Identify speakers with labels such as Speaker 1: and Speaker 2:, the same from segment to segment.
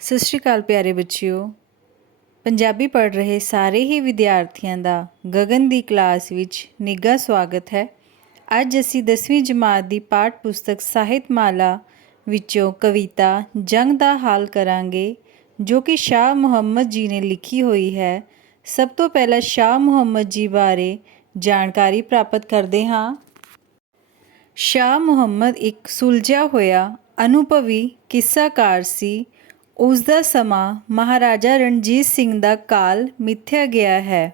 Speaker 1: ਸਤਿ ਸ਼੍ਰੀ ਅਕਾਲ ਪਿਆਰੇ ਬੱਚਿਓ। ਪੰਜਾਬੀ ਪੜ੍ਹ ਰਹੇ ਸਾਰੇ ਹੀ ਵਿਦਿਆਰਥੀਆਂ ਦਾ ਗਗਨ ਦੀ ਕਲਾਸ ਵਿੱਚ ਨਿੱਘਾ ਸਵਾਗਤ ਹੈ। ਅੱਜ ਅਸੀਂ 10ਵੀਂ ਜਮਾਤ ਦੀ ਪਾਠ ਪੁਸਤਕ ਸਾਹਿਤ ਮਾਲਾ ਵਿੱਚੋਂ ਕਵਿਤਾ ਜੰਗ ਦਾ ਹਾਲ ਕਰਾਂਗੇ, ਜੋ ਕਿ ਸ਼ਾਹ ਮੁਹੰਮਦ ਜੀ ਨੇ ਲਿਖੀ ਹੋਈ ਹੈ। ਸਭ ਤੋਂ ਪਹਿਲਾਂ ਸ਼ਾਹ ਮੁਹੰਮਦ ਜੀ ਬਾਰੇ ਜਾਣਕਾਰੀ ਪ੍ਰਾਪਤ ਕਰਦੇ ਹਾਂ। ਸ਼ਾਹ ਮੁਹੰਮਦ ਇੱਕ ਸੁਲਝਿਆ ਹੋਇਆ, ਅਨੁਭਵੀ ਕਿੱਸਾਕਾਰ ਸੀ। ਉਸ ਦਾ ਸਮਾਂ ਮਹਾਰਾਜਾ ਰਣਜੀਤ ਸਿੰਘ ਦਾ ਕਾਲ ਮਿਥਿਆ ਗਿਆ ਹੈ।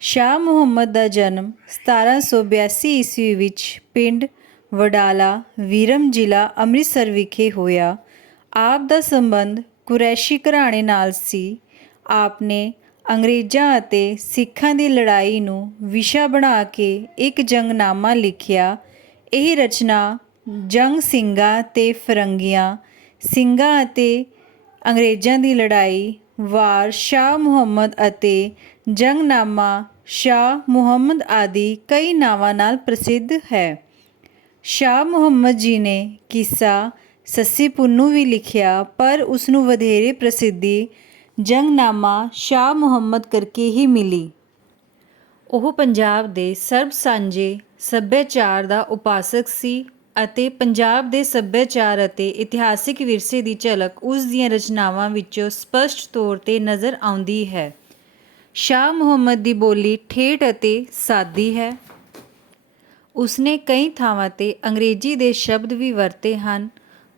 Speaker 1: ਸ਼ਾਹ ਮੁਹੰਮਦ ਦਾ ਜਨਮ 1782 ਈਸਵੀ ਵਿੱਚ ਪਿੰਡ ਵਡਾਲਾ, ਵੀਰਮ ਜ਼ਿਲ੍ਹਾ ਅੰਮ੍ਰਿਤਸਰ ਵਿਖੇ ਹੋਇਆ। ਆਪ ਦਾ ਸੰਬੰਧ ਕੁਰੈਸ਼ੀ ਘਰਾਣੇ ਨਾਲ ਸੀ। ਆਪ ਨੇ ਅੰਗਰੇਜ਼ਾਂ ਅਤੇ ਸਿੱਖਾਂ ਦੀ ਲੜਾਈ ਨੂੰ ਵਿਸ਼ਾ ਬਣਾ ਕੇ ਇੱਕ ਜੰਗਨਾਮਾ ਲਿਖਿਆ। ਇਹ ਰਚਨਾ ਜੰਗ ਸਿੰਘਾਂ ਤੇ ਫਰੰਗੀਆਂ ਸਿੰਘਾਂ ਅਤੇ ਅੰਗਰੇਜ਼ਾਂ ਦੀ ਲੜਾਈ, ਵਾਰ ਸ਼ਾਹ ਮੁਹੰਮਦ ਅਤੇ ਜੰਗਨਾਮਾ ਸ਼ਾਹ ਮੁਹੰਮਦ ਆਦਿ ਕਈ ਨਾਵਾਂ ਨਾਲ ਪ੍ਰਸਿੱਧ ਹੈ। ਸ਼ਾਹ ਮੁਹੰਮਦ ਜੀ ਨੇ ਕਿੱਸਾ ਸੱਸੀ ਪੁੰਨੂ ਵੀ ਲਿਖਿਆ, ਪਰ ਉਸ ਨੂੰ ਵਧੇਰੇ ਪ੍ਰਸਿੱਧੀ ਜੰਗਨਾਮਾ ਸ਼ਾਹ ਮੁਹੰਮਦ ਕਰਕੇ ਹੀ ਮਿਲੀ। ਉਹ ਪੰਜਾਬ ਦੇ ਸਰਬ ਸਾਂਝੇ ਸੱਭਿਆਚਾਰ ਦਾ ਉਪਾਸਕ ਸੀ। ਅਤੇ ਪੰਜਾਬ ਦੇ ਸੱਭਿਆਚਾਰ ਅਤੇ ਇਤਿਹਾਸਿਕ ਵਿਰਸੇ ਦੀ ਝਲਕ ਉਸ ਦੀਆਂ ਰਚਨਾਵਾਂ ਵਿੱਚੋਂ ਸਪਸ਼ਟ ਤੌਰ ਤੇ ਨਜ਼ਰ ਆਉਂਦੀ ਹੈ। ਸ਼ਾਹ ਮੁਹੰਮਦ ਦੀ ਬੋਲੀ ਠੇਠ ਅਤੇ ਸਾਦੀ ਹੈ। ਉਸਨੇ ਕਈ ਥਾਵਾਂ ਤੇ ਅੰਗਰੇਜ਼ੀ ਦੇ ਸ਼ਬਦ ਵੀ ਵਰਤੇ ਹਨ।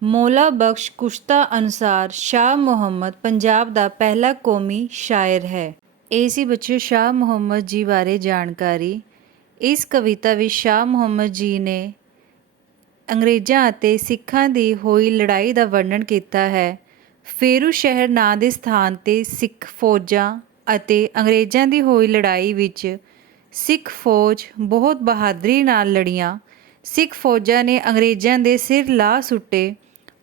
Speaker 1: ਮੌਲਾ ਬਖਸ਼ ਕੁਸ਼ਤਾ ਅਨੁਸਾਰ ਸ਼ਾਹ ਮੁਹੰਮਦ ਪੰਜਾਬ ਦਾ ਪਹਿਲਾ ਕੌਮੀ ਸ਼ਾਇਰ ਹੈ। ਇਹ ਸੀ ਬੱਚਿਓ ਸ਼ਾਹ ਮੁਹੰਮਦ ਜੀ ਬਾਰੇ ਜਾਣਕਾਰੀ। ਇਸ ਕਵਿਤਾ ਵਿੱਚ ਸ਼ਾਹ ਮੁਹੰਮਦ ਜੀ ਨੇ ਅੰਗਰੇਜ਼ਾਂ ਅਤੇ ਸਿੱਖਾਂ ਦੀ ਹੋਈ ਲੜਾਈ ਦਾ ਵਰਣਨ ਕੀਤਾ ਹੈ। ਫੇਰੂ ਸ਼ਹਿਰ ਨਾਂ ਦੇ ਸਥਾਨ ਤੇ ਸਿੱਖ ਫੌਜਾਂ ਅਤੇ ਅੰਗਰੇਜ਼ਾਂ ਦੀ ਹੋਈ ਲੜਾਈ ਵਿੱਚ ਸਿੱਖ ਫੌਜ ਬਹੁਤ ਬਹਾਦਰੀ ਨਾਲ ਲੜੀਆਂ। ਸਿੱਖ ਫੌਜਾਂ ਨੇ ਅੰਗਰੇਜ਼ਾਂ ਦੇ ਸਿਰ ਲਾ ਸੁੱਟੇ,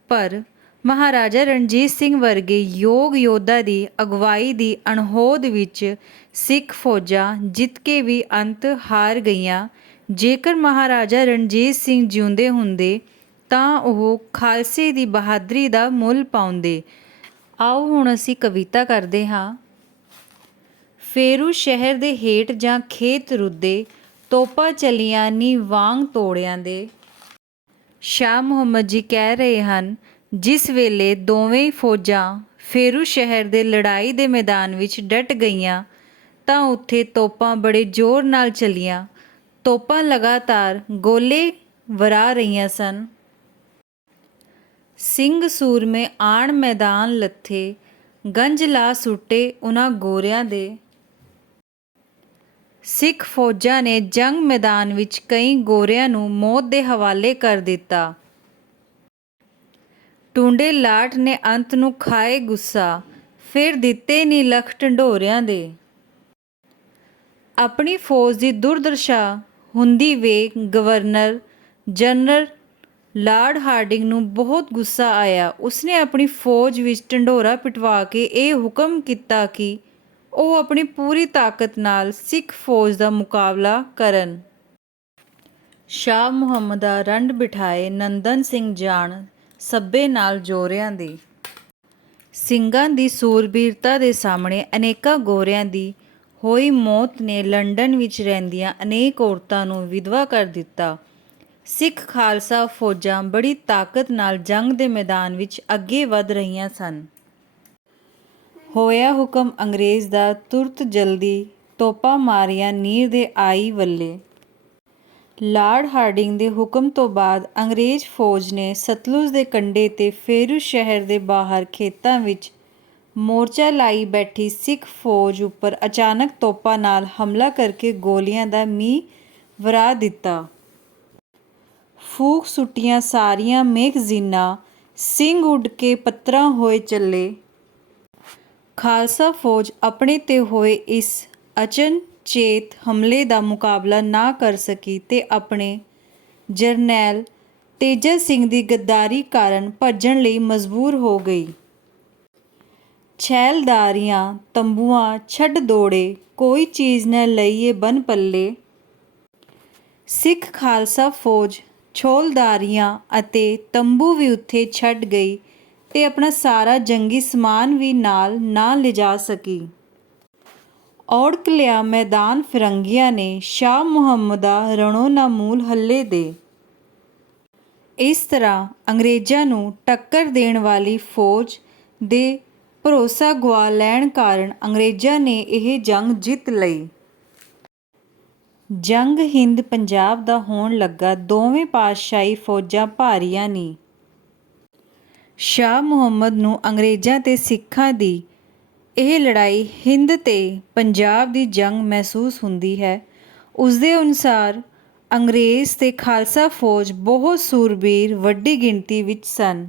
Speaker 1: ਪਰ ਮਹਾਰਾਜਾ ਰਣਜੀਤ ਸਿੰਘ ਵਰਗੇ ਯੋਗ ਯੋਧਾ ਦੀ ਅਗਵਾਈ ਦੀ ਅਣਹੋਦ ਵਿੱਚ ਸਿੱਖ ਫੌਜਾਂ ਜਿੱਤ ਕੇ ਵੀ ਅੰਤ ਹਾਰ ਗਈਆਂ। ਜੇਕਰ ਮਹਾਰਾਜਾ ਰਣਜੀਤ ਸਿੰਘ ਜਿਉਂਦੇ ਹੁੰਦੇ, ਤਾਂ ਉਹ ਖਾਲਸੇ ਦੀ ਬਹਾਦਰੀ ਦਾ ਮੁੱਲ ਪਾਉਂਦੇ। ਆਓ ਹੁਣ ਅਸੀਂ ਕਵਿਤਾ ਕਰਦੇ ਹਾਂ। ਫੇਰੂ ਸ਼ਹਿਰ ਦੇ ਹੇਠ ਜਾਂ ਖੇਤ ਰੁੱਦੇ, ਤੋਪਾ ਚਲੀਆਂ ਨੀ ਵਾਂਗ ਤੋੜਿਆਂ ਦੇ। ਸ਼ਾਹ ਮੁਹੰਮਦ ਜੀ ਕਹਿ ਰਹੇ ਹਨ, ਜਿਸ ਵੇਲੇ ਦੋਵੇਂ ਫੌਜਾਂ ਫੇਰੂ ਸ਼ਹਿਰ ਦੇ ਲੜਾਈ ਦੇ ਮੈਦਾਨ ਵਿੱਚ ਡਟ ਗਈਆਂ, ਤਾਂ ਉੱਥੇ ਤੋਪਾਂ ਬੜੇ ਜ਼ੋਰ ਨਾਲ ਚਲੀਆਂ। ਤੋਪਾਂ ਲਗਾਤਾਰ ਗੋਲੇ ਵਰਾ ਰਹੀਆਂ ਸਨ। ਸਿੰਘ ਸੂਰਮੇ ਆਣ ਮੈਦਾਨ ਲੱਥੇ ਗੰਜ ਲਾ ਸੁੱਟੇ ਉਹਨਾਂ ਗੋਰਿਆਂ ਦੇ। ਸਿੱਖ ਫੌਜਾਂ ਨੇ ਜੰਗ ਮੈਦਾਨ ਵਿੱਚ ਕਈ ਗੋਰਿਆਂ ਨੂੰ ਮੌਤ ਦੇ ਹਵਾਲੇ ਕਰ ਦਿੱਤਾ। ਟੁੰਡੇ ਲਾਟ ਨੇ ਅੰਤ ਨੂੰ ਖਾਏ ਗੁੱਸਾ, ਫਿਰ ਦਿੱਤੇ ਨੀ ਲਖ ਢੰਡੋਰਿਆਂ ਦੇ। ਆਪਣੀ ਫੌਜ ਦੀ ਦੁਰਦਸ਼ਾ ਹੁੰਦੀ ਵੇ ਗਵਰਨਰ ਜਨਰਲ ਲਾਰਡ ਹਾਰਡਿੰਗ ਨੂੰ ਬਹੁਤ ਗੁੱਸਾ ਆਇਆ। ਉਸਨੇ ਆਪਣੀ ਫੌਜ ਵਿੱਚ ਢੰਡੋਰਾ ਪਿਟਵਾ ਕੇ ਇਹ ਹੁਕਮ ਕੀਤਾ ਕਿ ਉਹ ਆਪਣੀ ਪੂਰੀ ਤਾਕਤ ਨਾਲ ਸਿੱਖ ਫੌਜ ਦਾ ਮੁਕਾਬਲਾ ਕਰਨ। ਸ਼ਾਹ ਮੁਹੰਮਦ ਦਾ ਰੰਡ ਬਿਠਾਏ ਨੰਦਨ ਸਿੰਘ ਜਾਣ ਸੱਬੇ ਨਾਲ ਜੋਰਿਆਂ ਦੀ। ਸਿੰਘਾਂ ਦੀ ਸੂਰਬੀਰਤਾ ਦੇ ਸਾਹਮਣੇ ਅਨੇਕਾਂ ਗੋਰਿਆਂ ਦੀ ਹੋਈ ਮੌਤ ਨੇ ਲੰਡਨ ਵਿੱਚ ਰਹਿੰਦੀਆਂ ਅਨੇਕ ਔਰਤਾਂ ਨੂੰ ਵਿਧਵਾ ਕਰ ਦਿੱਤਾ। ਸਿੱਖ ਖਾਲਸਾ ਫੌਜਾਂ ਬੜੀ ਤਾਕਤ ਨਾਲ ਜੰਗ ਦੇ ਮੈਦਾਨ ਵਿੱਚ ਅੱਗੇ ਵਧ ਰਹੀਆਂ ਸਨ। ਹੋਇਆ ਹੁਕਮ ਅੰਗਰੇਜ਼ ਦਾ ਤੁਰਤ ਜਲਦੀ ਤੋਪਾ ਮਾਰੀਆਂ ਨੀਰ ਦੇ ਆਈ ਵੱਲੇ। ਲਾਰਡ ਹਾਰਡਿੰਗ ਦੇ ਹੁਕਮ ਤੋਂ ਬਾਅਦ ਅੰਗਰੇਜ਼ ਫੌਜ ਨੇ ਸਤਲੁਜ ਦੇ ਕੰਢੇ ਤੇ ਫੇਰੂ ਸ਼ਹਿਰ ਦੇ ਬਾਹਰ ਖੇਤਾਂ ਵਿੱਚ ਮੋਰਚਾ ਲਾਈ ਬੈਠੀ ਸਿੱਖ ਫੌਜ ਉੱਪਰ ਅਚਾਨਕ ਤੋਪਾਂ ਨਾਲ ਹਮਲਾ ਕਰਕੇ ਗੋਲੀਆਂ ਦਾ ਮੀਂਹ ਵਰਾ ਦਿੱਤਾ। ਫੂਕ ਸੁੱਟੀਆਂ ਸਾਰੀਆਂ ਮੈਗਜ਼ੀਨਾਂ ਸਿੰਘ ਉੱਡ ਕੇ ਪੱਤਰਾਂ ਹੋਏ ਚੱਲੇ। ਖਾਲਸਾ ਫੌਜ ਆਪਣੇ ਤੇ ਹੋਏ ਇਸ ਅਚਨਚੇਤ ਹਮਲੇ ਦਾ ਮੁਕਾਬਲਾ ਨਾ ਕਰ ਸਕੀ ਤੇ ਆਪਣੇ ਜਰਨੈਲ ਤੇਜਾ ਸਿੰਘ ਦੀ ਗੱਦਾਰੀ ਕਾਰਨ ਭੱਜਣ ਲਈ ਮਜਬੂਰ ਹੋ ਗਈ। ਛੈਲਦਾਰੀਆਂ, ਤੰਬੂਆਂ ਛੱਡ ਦੌੜੇ, ਕੋਈ ਚੀਜ਼ ਨਾ ਲਈਏ ਬਨ ਪੱਲੇ। ਸਿੱਖ ਖਾਲਸਾ ਫੌਜ ਛੋਲਦਾਰੀਆਂ ਅਤੇ ਤੰਬੂ ਵੀ ਉੱਥੇ ਛੱਡ ਗਈ ਤੇ ਆਪਣਾ ਸਾਰਾ ਜੰਗੀ ਸਮਾਨ ਵੀ ਨਾਲ ਨਾ ਲਿਜਾ ਸਕੀ। ਔੜਕ ਲਿਆ ਮੈਦਾਨ ਫਿਰੰਗੀਆਂ ਨੇ, ਸ਼ਾਹ ਮੁਹੰਮਦਾ ਰਣੋ ਨਾਮੂਲ ਹੱਲੇ ਦੇ। ਇਸ ਤਰ੍ਹਾਂ ਅੰਗਰੇਜ਼ਾਂ ਨੂੰ ਟੱਕਰ ਦੇਣ ਵਾਲੀ ਫੌਜ ਦੇ ਭਰੋਸਾ ਗਵਾ ਲੈਣ ਕਾਰਨ ਅੰਗਰੇਜ਼ਾਂ ਨੇ ਇਹ ਜੰਗ ਜਿੱਤ ਲਈ। ਜੰਗ ਹਿੰਦ ਪੰਜਾਬ ਦਾ ਹੋਣ ਲੱਗਾ। ਦੋਵੇਂ ਪਾਤਸ਼ਾਹੀ ਫੌਜਾਂ ਭਾਰੀਆਂ ਨਹੀਂ ਸ਼ਾਹ ਮੁਹੰਮਦ ਨੂੰ ਅੰਗਰੇਜ਼ਾਂ ਤੇ ਸਿੱਖਾਂ ਦੀ ਇਹ ਲੜਾਈ ਹਿੰਦ ਤੇ ਪੰਜਾਬ ਦੀ ਜੰਗ ਮਹਿਸੂਸ ਹੁੰਦੀ ਹੈ। ਉਸ ਦੇ ਅਨੁਸਾਰ ਅੰਗਰੇਜ਼ ਤੇ ਖਾਲਸਾ ਫੌਜ ਬਹੁਤ ਸੂਰਬੀਰ ਵੱਡੀ ਗਿਣਤੀ ਵਿੱਚ ਸਨ।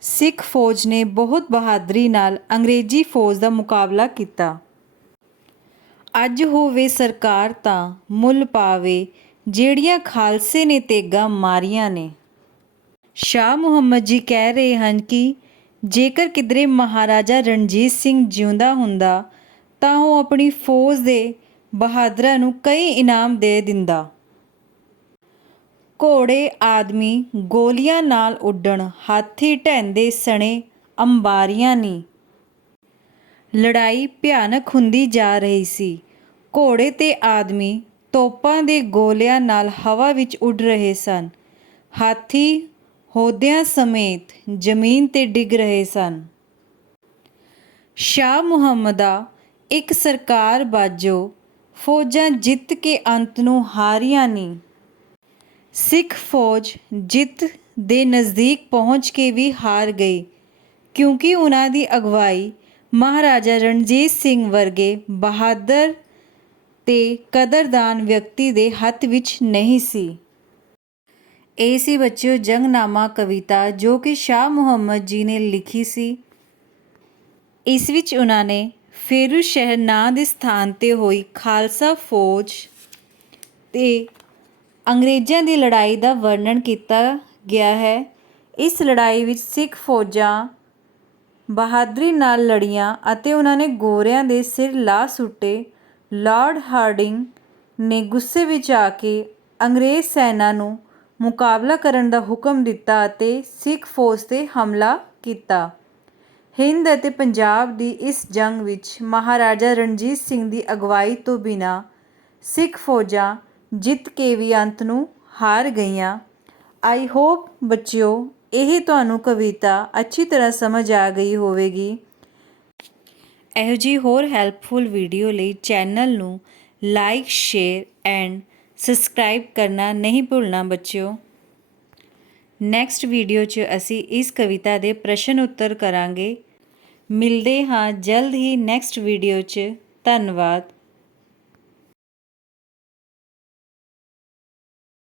Speaker 1: ਸਿੱਖ ਫੌਜ ਨੇ ਬਹੁਤ ਬਹਾਦਰੀ ਨਾਲ ਅੰਗਰੇਜ਼ੀ ਫੌਜ ਦਾ ਮੁਕਾਬਲਾ ਕੀਤਾ। ਅੱਜ ਹੋਵੇ ਸਰਕਾਰ ਤਾਂ ਮੁੱਲ ਪਾਵੇ, ਜਿਹੜੀਆਂ ਖਾਲਸੇ ਨੇ ਤੇਗਾ ਮਾਰੀਆਂ ਨੇ। ਸ਼ਾਹ ਮੁਹੰਮਦ ਜੀ ਕਹਿ ਰਹੇ ਹਨ ਕਿ ਜੇਕਰ ਕਿਧਰੇ ਮਹਾਰਾਜਾ ਰਣਜੀਤ ਸਿੰਘ ਜਿਉਂਦਾ ਹੁੰਦਾ, ਤਾਂ ਉਹ ਆਪਣੀ ਫੌਜ ਦੇ ਬਹਾਦਰਾਂ ਨੂੰ ਕਈ ਇਨਾਮ ਦੇ ਦਿੰਦਾ। ਘੋੜੇ ਆਦਮੀ ਗੋਲੀਆਂ ਨਾਲ ਉੱਡਣ, ਹਾਥੀ ਢਹਿੰਦੇ ਸਣੇ, ਅੰਬਾਰੀਆਂ ਨੀ। ਲੜਾਈ ਭਿਆਨਕ ਹੁੰਦੀ ਜਾ ਰਹੀ ਸੀ। ਘੋੜੇ ਤੇ ਆਦਮੀ ਤੋਪਾਂ ਦੇ ਗੋਲਿਆਂ ਨਾਲ ਹਵਾ ਵਿੱਚ ਉੱਡ ਰਹੇ ਸਨ। ਹਾਥੀ ਹੋਦਿਆਂ ਸਮੇਤ ਜ਼ਮੀਨ ਤੇ ਡਿੱਗ ਰਹੇ ਸਨ। ਸ਼ਾਹ ਮੁਹੰਮਦਾ ਇੱਕ ਸਰਕਾਰ ਬਾਜੋ, ਫੌਜਾਂ ਜਿੱਤ ਕੇ ਅੰਤ ਨੂੰ ਹਾਰੀਆਂ ਨਹੀਂ ਸਿੱਖ ਫੌਜ ਜਿੱਤ ਦੇ ਨਜ਼ਦੀਕ ਪਹੁੰਚ ਕੇ ਵੀ ਹਾਰ ਗਈ, ਕਿਉਂਕਿ ਉਹਨਾਂ ਦੀ ਅਗਵਾਈ ਮਹਾਰਾਜਾ ਰਣਜੀਤ ਸਿੰਘ ਵਰਗੇ ਬਹਾਦਰ ਤੇ ਕਦਰਦਾਨ ਵਿਅਕਤੀ ਦੇ ਹੱਥ ਵਿੱਚ ਨਹੀਂ ਸੀ। ਇਹ ਸੀ ਬੱਚਿਓ ਜੰਗਨਾਮਾ ਕਵਿਤਾ ਜੋ ਕਿ ਸ਼ਾਹ ਮੁਹੰਮਦ ਜੀ ਨੇ ਲਿਖੀ ਸੀ। ਇਸ ਵਿੱਚ ਉਹਨਾਂ ਨੇ ਫੇਰੂ ਸ਼ਹਿਰ ਨਾਂ ਦੇ ਸਥਾਨ ਤੇ ਹੋਈ ਖਾਲਸਾ ਫੌਜ ਤੇ ਅੰਗਰੇਜ਼ਾਂ ਦੀ ਲੜਾਈ ਦਾ ਵਰਣਨ ਕੀਤਾ ਗਿਆ ਹੈ। ਇਸ ਲੜਾਈ ਵਿੱਚ ਸਿੱਖ ਫੌਜਾਂ ਬਹਾਦਰੀ ਨਾਲ ਲੜੀਆਂ ਅਤੇ ਉਹਨਾਂ ਨੇ ਗੋਰਿਆਂ ਦੇ ਸਿਰ ਲਾ ਸੁੱਟੇ। ਲਾਰਡ ਹਾਰਡਿੰਗ ਨੇ ਗੁੱਸੇ ਵਿੱਚ ਆ ਕੇ ਅੰਗਰੇਜ਼ ਸੈਨਾ ਨੂੰ ਮੁਕਾਬਲਾ ਕਰਨ ਦਾ ਹੁਕਮ ਦਿੱਤਾ ਅਤੇ ਸਿੱਖ ਫੌਜ ਤੇ ਹਮਲਾ ਕੀਤਾ। ਹਿੰਦ ਅਤੇ ਪੰਜਾਬ ਦੀ ਇਸ ਜੰਗ ਵਿੱਚ ਮਹਾਰਾਜਾ ਰਣਜੀਤ ਸਿੰਘ ਦੀ ਅਗਵਾਈ ਤੋਂ ਬਿਨਾ ਸਿੱਖ ਫੌਜਾਂ ਜਿੱਤ ਕੇ ਵੀ ਅੰਤ ਨੂੰ ਹਾਰ ਗਈਆਂ। ਆਈ ਹੋਪ ਬੱਚਿਓ, ਇਹ ਤੁਹਾਨੂੰ ਕਵਿਤਾ ਅੱਛੀ ਤਰ੍ਹਾਂ ਸਮਝ ਆ ਗਈ ਹੋਵੇਗੀ। ਇਹੋ ਜੀ ਹੋਰ ਹੈਲਪਫੁਲ ਵੀਡੀਓ ਲਈ ਚੈਨਲ ਨੂੰ ਲਾਈਕ ਸ਼ੇਅਰ ਐਂਡ ਸਬਸਕ੍ਰਾਈਬ ਕਰਨਾ ਨਹੀਂ ਭੁੱਲਣਾ ਬੱਚਿਓ। ਨੈਕਸਟ ਵੀਡੀਓ 'ਚ ਅਸੀਂ ਇਸ ਕਵਿਤਾ ਦੇ ਪ੍ਰਸ਼ਨ ਉੱਤਰ ਕਰਾਂਗੇ। ਮਿਲਦੇ ਹਾਂ ਜਲਦ ਹੀ ਨੈਕਸਟ ਵੀਡੀਓ 'ਚ। ਧੰਨਵਾਦ।